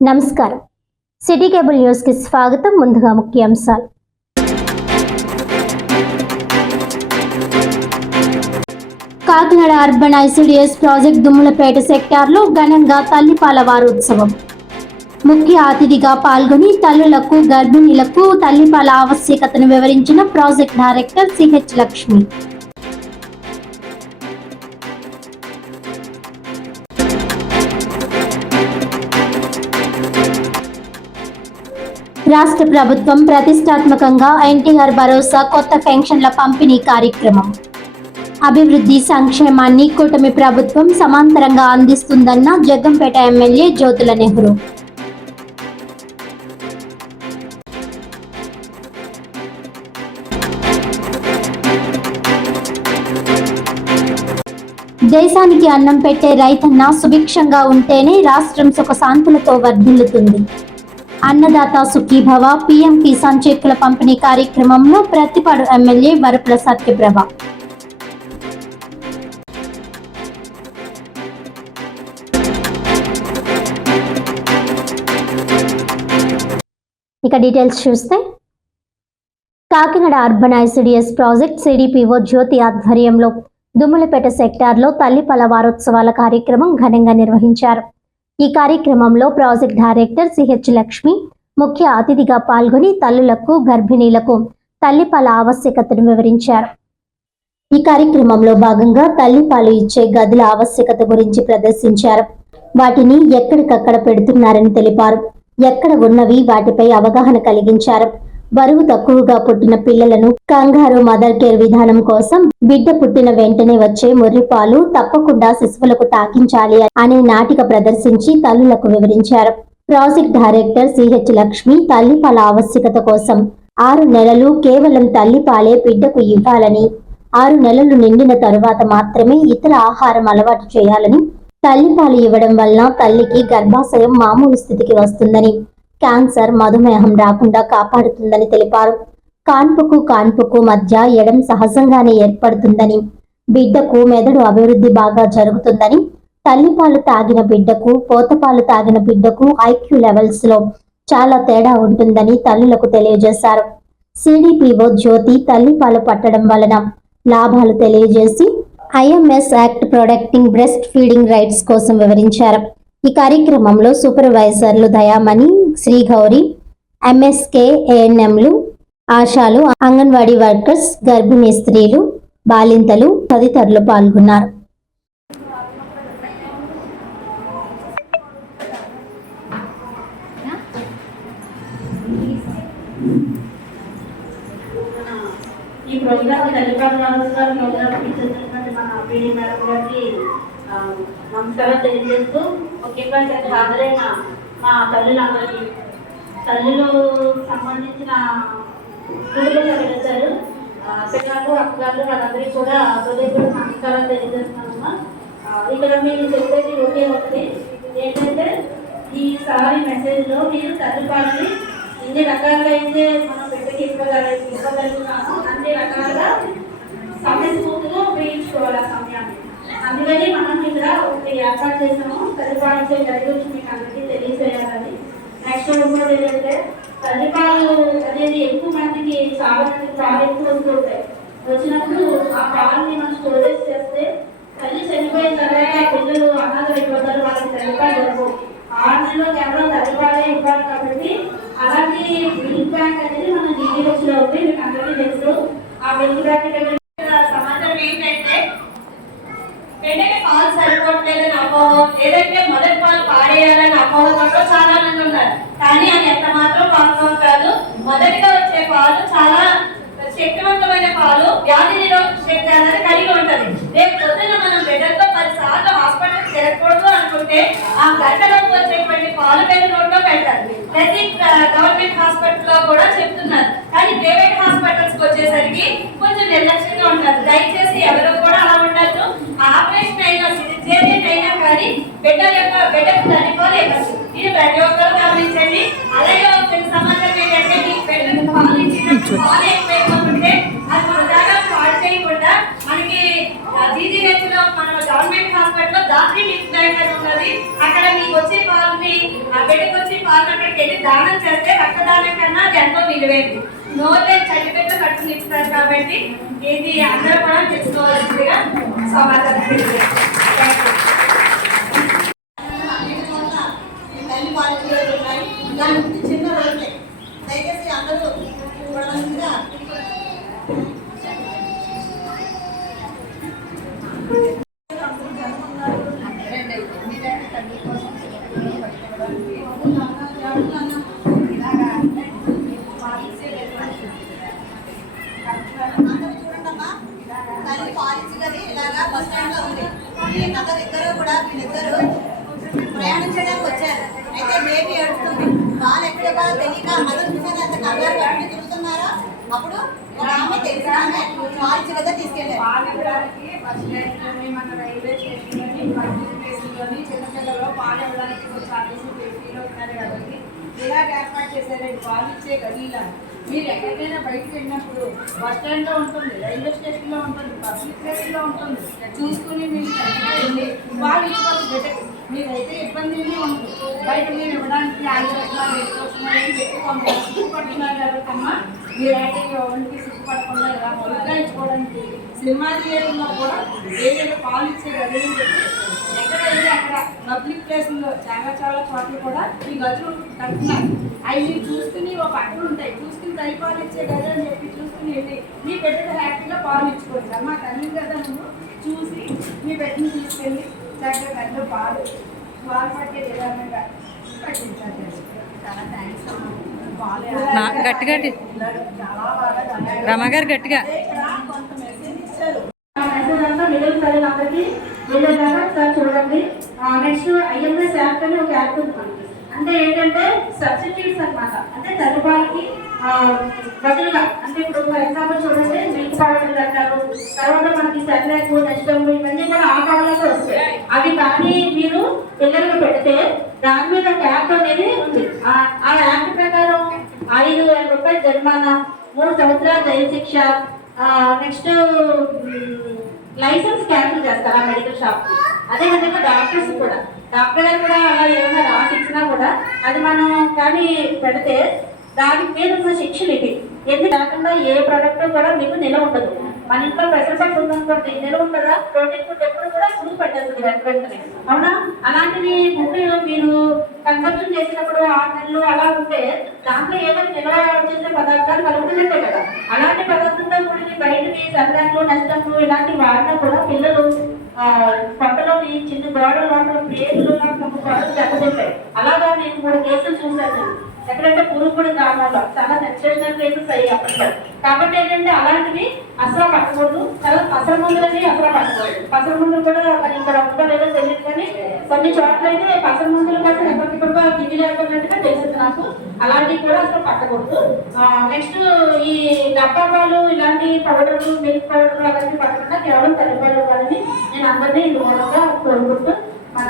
నమస్కారం. City cable news కి స్వాగతం. ముందుగా ముఖ్యాంశాలు. Kakinada urban ICDS project Dummulapeta సెక్టార్లో ఘనంగా తల్లిపాల వారోత్సవం. ముఖ్య అతిథిగా పాల్గొని తల్లులకు, గర్భిణీలకు తల్లిపాల ఆవశ్యకతను వివరించిన ప్రాజెక్ట్ డైరెక్టర్ సిహెచ్ లక్ష్మి. రాష్ట్ర ప్రభుత్వం ప్రతిష్టాత్మకంగా ఎన్టీఆర్ భరోసా కొత్త పెన్షన్ల పంపిణీ కార్యక్రమం. అభివృద్ధి సంక్షేమాన్ని కూటమి ప్రభుత్వం సమాంతరంగా అందిస్తుందన్న జగ్గంపేట ఎమ్మెల్యే జ్యోతుల నెహ్రూ. దేశానికి అన్నం పెట్టే రైతన్న సుభిక్షంగా ఉంటేనే రాష్ట్రం సుఖశాంతులతో వర్ధిల్లుతుంది. అన్నదాత సుఖీభవ పీఎం కిసాన్ చెక్కుల పంపిణీ కార్యక్రమంలో ప్రతిపాడు ఎమ్మెల్యే వరపుల సత్యప్రభ. ఇక డీటెయిల్స్ చూస్తే, Kakinada urban ICDS project CDPO Jyothi ఆధ్వర్యంలో దుమ్ములపేట సెక్టార్లో తల్లిపాల వారోత్సవాల కార్యక్రమం ఘనంగా నిర్వహించారు. ఈ కార్యక్రమంలో ప్రాజెక్ట్ డైరెక్టర్ సిహెచ్ లక్ష్మి ముఖ్య అతిథిగా పాల్గొని తల్లులకు, గర్భిణీలకు తల్లిపాల ఆవశ్యకతను వివరించారు. ఈ కార్యక్రమంలో భాగంగా తల్లిపాలు ఇచ్చే గదుల ఆవశ్యకత గురించి ప్రదర్శించారు. వాటిని ఎక్కడికక్కడ పెడుతున్నారని తెలిపారు. ఎక్కడ ఉన్నవి వాటిపై అవగాహన కలిగించారు. బరువు తక్కువగా పుట్టిన పిల్లలను కంగారు మదర్ కేర్ విధానం కోసం బిడ్డ పుట్టిన వెంటనే వచ్చే ముర్రిపాలు తప్పకుండా శిశువులకు తాకించాలి అనే నాటిక ప్రదర్శించి తల్లులకు వివరించారు. ప్రాజెక్ట్ డైరెక్టర్ సిహెచ్ లక్ష్మి తల్లిపాల ఆవశ్యకత కోసం 6 నెలలు కేవలం తల్లిపాలే బిడ్డకు ఇవ్వాలని, 6 నెలలు నిండిన తరువాత మాత్రమే ఇతర ఆహారం అలవాటు చేయాలని, తల్లిపాలు ఇవ్వడం వల్ల తల్లికి గర్భాశయం మామూలు స్థితికి వస్తుందని, క్యాన్సర్, మధుమేహం రాకుండా కాపాడుతుందని తెలిపారు. కాన్పుకు మధ్య ఎడం సహజంగానే ఏర్పడుతుందని, బిడ్డకు మెదడు అభివృద్ధి బాగా జరుగుతుందని, తల్లిపాలు తాగిన బిడ్డకు, పోతపాలు తాగిన బిడ్డకు ఐక్యూ లెవెల్స్ లో చాలా తేడా ఉంటుందని తల్లులకు తెలియజేశారు. సిడిపిఓ జ్యోతి తల్లిపాలు పట్టడం వలన లాభాలు తెలియజేసి IMS act protecting breast feeding rights కోసం వివరించారు. ఈ కార్యక్రమంలో సూపర్వైజర్లు దయామణి, శ్రీగౌరి, ఎంఎస్కే ఏఎన్ఎంలు, ఆశాలు, అంగన్వాడీ వర్కర్స్, గర్భిణీ స్త్రీలు, బాలింతలు తదితరులు పాల్గొన్నారు. ఈ ప్రోగ్రామ్ తల్లిపాల వారోత్సవాల ప్రోగ్రామ్ ఇచ్చినటువంటి మన పీడీ మేడం గారికి నమస్కారం తెలియజేస్తూ, ముఖ్యంగా ఇక్కడ హాజరైన మా తల్లులందరికీ, తల్లులు సంబంధించిన కుటుంబ సభ్యులు, అత్తగారు, అక్కగారు వాళ్ళందరికీ కూడా హృదయపూర్వక నమస్కారం తెలియజేస్తున్నామమ్మా. ఇక్కడ మీరు చెప్పేది ఒకే ఒకటి ఏంటంటే, ఈసారి మెసేజ్లో మీరు తల్లిపాలని ఎన్ని రకాలుగా అయితే మనం బిడ్డకి ఇవ్వగలుగుతున్నామో అన్ని రకాలుగా సమయస్ఫూర్తిగా ఉపయోగించుకోవాలి ఆ సమయాన్ని. అందుకని మనం ఇక్కడ ఒకటి ఏర్పాటు చేసాము, తల్లిపాలు గది గురించి మీకు అందరికీ తెలియజేయాలని. నెక్స్ట్ ఇంకోటి ఏంటంటే, తల్లిపాలు అనేది ఎక్కువ మందికి చాలా ఎక్కువ వస్తుంటాయి. వచ్చినప్పుడు ఆ పాలని మనం స్టోరేజ్ చేస్తే తల్లి చనిపోయిన తర్వాత పిల్లలు అనాథలు అయిపోతారు, వాళ్ళకి తల్లిపాలు దొరకవు. 6 నెలల్లో కేవలం తల్లిపాలే ఇవ్వాలి. కాబట్టి అలాంటి మిల్క్ బ్యాంక్ అనేది మన జీడిహెచ్లో ఉంది, మీకు అందరికీ తెలుసు. ఆ మిల్క్ బ్యాంక్ సమాచారం ఏంటంటే, ఏంటంటే పాలు సరిపోవట్లేదని అపోహ, ఏదైతే మొదటి పాలు పాడేయాలని అపోహతో చాలా మంది ఉన్నారు. కానీ అది ఎంత మాత్రం వాస్తవం కాదు. మొదటిగా వచ్చే పాలు చాలా శక్తివంతమైన పాలు, వ్యాధి నిరోధక శక్తి అనేది కలిగి ఉంటది. రేపు పొద్దున మనం బిడ్డలతో 10 సార్లు హాస్పిటల్ చేరకూడదు అనుకుంటే ఆ గంటలోకి వచ్చేటువంటి పాలు పెళ్లి రోడ్లో పెట్టాలి. ప్రతి గవర్నమెంట్ హాస్పిటల్లో కూడా చెప్తున్నారు. కానీ ప్రైవేట్ హాస్పిటల్స్ వచ్చేసరికి కొంచెం నిర్లక్ష్యంగా ఉంటారు. దయచేసి ఎవరు కూడా అలా ఉండద్దు. ఆపరేషన్ అయినా, సిజేరియన్ అయినా కానీ బిడ్డకు తల్లిపాలు ఇవ్వచ్చు. ఇది ప్రతి ఒక్కరు గమనించండి. అలాగే ఒక సమాచారం ఏంటంటే, మీ బిడ్డకు పాలు ఇచ్చినప్పుడు పాలు ఎక్కువైపోతుంటే అది వృధాగా పాడు చేయకుండా మనకి జీజీహెచ్లో మన గవర్నమెంట్ హాస్పిటల్లో దాత్రి మిల్క్ సౌకర్యంగా ఉన్నది. అక్కడ మీకు వచ్చే పాలని బిడ్డకు వచ్చే పాలను అక్కడికి వెళ్ళి దానం చేస్తే రక్తదానం కన్నా అది ఎంతో విలువైంది. నోటే చల్లిపెట్ట కట్టుకుని ఇస్తారు కాబట్టి ఇది అందరూ కూడా తెలుసుకోవాల్సిందిగా సమాధానం తల్లి పాలకులు ఉన్నాయి. దాని గురించి చిన్న రోజులే దయచేసి అందరూ చూడవలసిందిగా అందరూ చూడండమ్మా. తల్లి పాలించి గది ఇలాగా బస్ స్టాండ్ లో ఉంది. ఈ మదర్ ఇద్దరు కూడా వీళ్ళిద్దరు ప్రయాణం చేయడానికి వచ్చారు. అయితే బేబీ ఏడుస్తుంది. వాళ్ళు ఎక్కడ కూడా తెలియక మదర్ చూసారు అంత కంగారు పట్టుకుని తిరుగుతున్నారా. అప్పుడు ఒక ఆమె తెలిసిన ఆమె పాలించి కదా తీసుకెళ్ళారు. బస్ స్టాండ్ మన రైల్వే స్టేషన్ చిన్నపిల్లలు పాలు ఇవ్వడానికి ఫీల్ అవుతున్నారు కాబట్టి ఇలాగ ఏర్పాటు చేశారండి. పాలు ఇచ్చే గదిలా మీరు ఎక్కడికైనా బయటకు వెళ్ళినప్పుడు బస్ స్టాండ్ లో ఉంటుంది, రైల్వే స్టేషన్ లో ఉంటుంది, పబ్లిక్ ప్లేస్ లో ఉంటుంది. చూసుకుని మీరు వెళ్ళి పాలు ఇచ్చుకోవచ్చు బిడ్డకి. మీరైతే ఇబ్బంది ఉంటుంది. బయట మీరు ఇవ్వడానికి ఆలోచనలు ఎక్కువస్తున్నాయని చెప్పి కొంత సిగ్గుపడుతున్నారు ఎవరికమ్మా. మీరైతే ఒంటికి సిగ్గుపడకుండా ఇలా మొదలుగా ఇచ్చుకోవడానికి సినిమా థియేటర్లో కూడా ఏదైనా పాలు ఇచ్చే గదులు చెప్పి ఎక్కడైతే అక్కడ పబ్లిక్ ప్లేస్లో చాలా చోట్ల కూడా ఈ గదులు కడుతున్నారు. అవి చూసుకుని ఒక అడ్డు ఉంటాయి. చూసుకుని తల్లి పాలు ఇచ్చే గది అని చెప్పి చూసుకుని వెళ్ళి మీ బిడ్డకు హ్యాపీగా పాలు ఇచ్చుకోండి. అమ్మ తల్లి కదా నువ్వు చూసి మీ బిడ్డని తీసుకెళ్ళి చక్కగా గదిలో పాలు పట్టే విధానంగా పట్టించాలి. చాలా థ్యాంక్స్ అమ్మ. గట్టిగా రమగారు గట్టిగా కొంత మెసేజ్ ఇచ్చారు. మెసేజ్ అంతా మిడిల్ తల్లిదండ్రులకి వెళ్ళేదాకా సార్ చూడండి. నెక్స్ట్ ఐఎంఎస్ యాప్ అని ఒక యాప్ ఉంది మనకి. అంటే ఏంటంటే సబ్స్టిట్యూట్స్ అన్నమాట. అంటే తల్లిపాలకి బదులుగా అంటే ఇప్పుడు ఫర్ ఎగ్జాంపుల్ చూడండి మిల్క్ పౌడర్ అంటారు. తర్వాత మనకి సెర్లాక్, నెస్టమ్ ఇవన్నీ కూడా ఆ కవర్లతో వస్తాయి. అవి కానీ మీరు పిల్లలకు పెడితే దాని మీద ట్యాప్ అనేది ఉంది. ఆ యాప్ ప్రకారం 5,000 రూపాయలు జరిమానా, 3 సంవత్సరాల జైలు శిక్ష, నెక్స్ట్ లైసెన్స్ క్యాన్సిల్ చేస్తారు ఆ మెడికల్ షాప్ కి. అదేవిధంగా డాక్టర్ గారు కూడా అలా ఏమైనా రాసి ఇచ్చినా కూడా అది మనం కానీ పెడితే దానికి మీద ఉన్న శిక్షలు ఇవి. ఎందుకు కాకుండా ఏ ప్రోడక్ట్ కూడా మీకు నిలవ ఉండదు. మన ఇంట్లో పెసరపప్పు ఉందనుకోండి, నిలవ ఉండదా? ప్రోటీన్ ఫుడ్ ఎప్పుడు కూడా పురుగు పెట్టేస్తుంది వెంటనే, అవునా? అలాంటిది ఫుడ్ మీరు కన్సంప్షన్ చేసినప్పుడు 6 నెలలు అలా ఉంటే దాంట్లో ఏదైనా నిల్వ చేసే పదార్థాలు కలుగుతున్నట్టే కదా. అలాంటి పదార్థంతో కూడిన బయటకి సర్దాలు, నష్టంలు ఇలాంటివి వాడినా కూడా పిల్లలు పొట్టలోని చిన్న గోడల లోపల ప్లేట్లు దెబ్బతింటాయి. అలాగా నేను 3 కేసులు చూశాను. ఎక్కడంటే పురుగుడు గ్రామాల్లో చాలా సెన్సేషనల్ కేసెస్ అయ్యి అప్పట్లో. కాబట్టి ఏంటంటే అలాంటివి అసలు పట్టకూడదు. చాలా పసర మందులని అసలు పట్టకూడదు. పసర మందులు కూడా మరి ఇక్కడ ఉందో లేదో తెలియదు కానీ కొన్ని చోట్ల అయితే పసర మందులు కోసం ఎప్పటికప్పుడు గిన్నె లేకున్నట్టుగా తెలిసింది నాకు. అలాంటివి కూడా అసలు పట్టకూడదు. నెక్స్ట్ ఈ డబ్బా పాలు ఇలాంటి పౌడర్లు, మిల్క్ పౌడర్లు అలాంటివి పట్టకుండా కేవలం తల్లిపాలు ఇవ్వాలని నేను అందరినీ మూలంగా కోరుకుంటూ